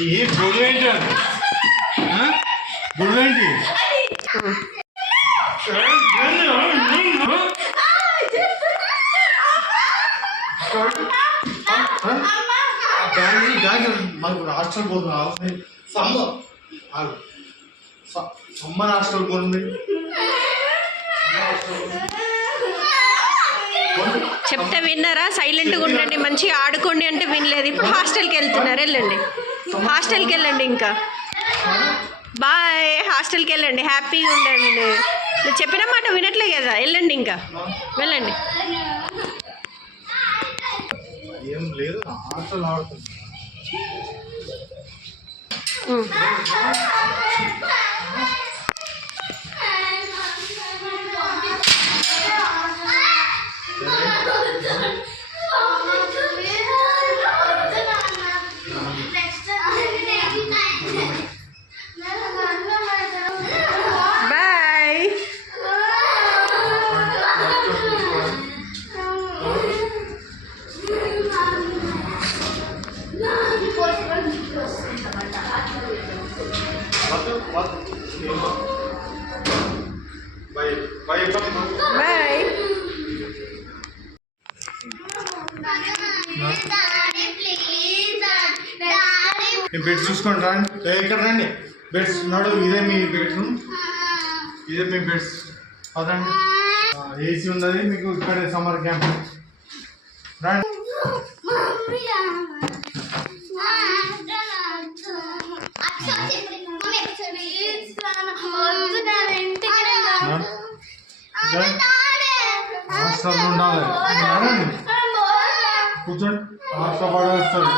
ఏ గొడవ ఏంటి గొడవ ఏంటి మనకు హాస్టల్ పోతుంది సమ్మర్ హాస్టల్ పోతుంది చెప్తే విన్నారా? సైలెంట్గా ఉండండి, మంచిగా ఆడుకోండి అంటే వినలేదు. ఇప్పుడు హాస్టల్కి వెళ్తున్నారు, వెళ్ళండి హాస్టల్కి వెళ్ళండి. ఇంకా బాయ్, హాస్టల్కి వెళ్ళండి, హ్యాపీగా ఉండండి. నువ్వు చెప్పిన మాట వినట్లే కదా, వెళ్ళండి ఇంకా వెళ్ళండి. ఏం లేదు హాస్టల్ ఆడుతుంది. బెడ్స్ చూసుకోండి రండి, ఇక్కడ రండి. బెడ్స్ నడు, ఇదే మీ బెడ్రూమ్, ఇదే మీ బెడ్స్. అదండి ఏసీ ఉన్నది మీకు ఇక్కడే సమ్మర్ క్యాంప్. రండి హాస్టల్ ఉండాలి. కూర్చోండి, హాస్టల్ పడేస్తుంది.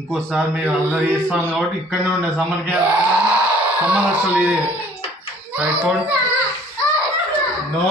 ఇంకోసారి మీరు అల్లరి చేస్తాను కాబట్టి ఇక్కడనే ఉండే సమ్మర్ హాస్టల్ ఇదే. నో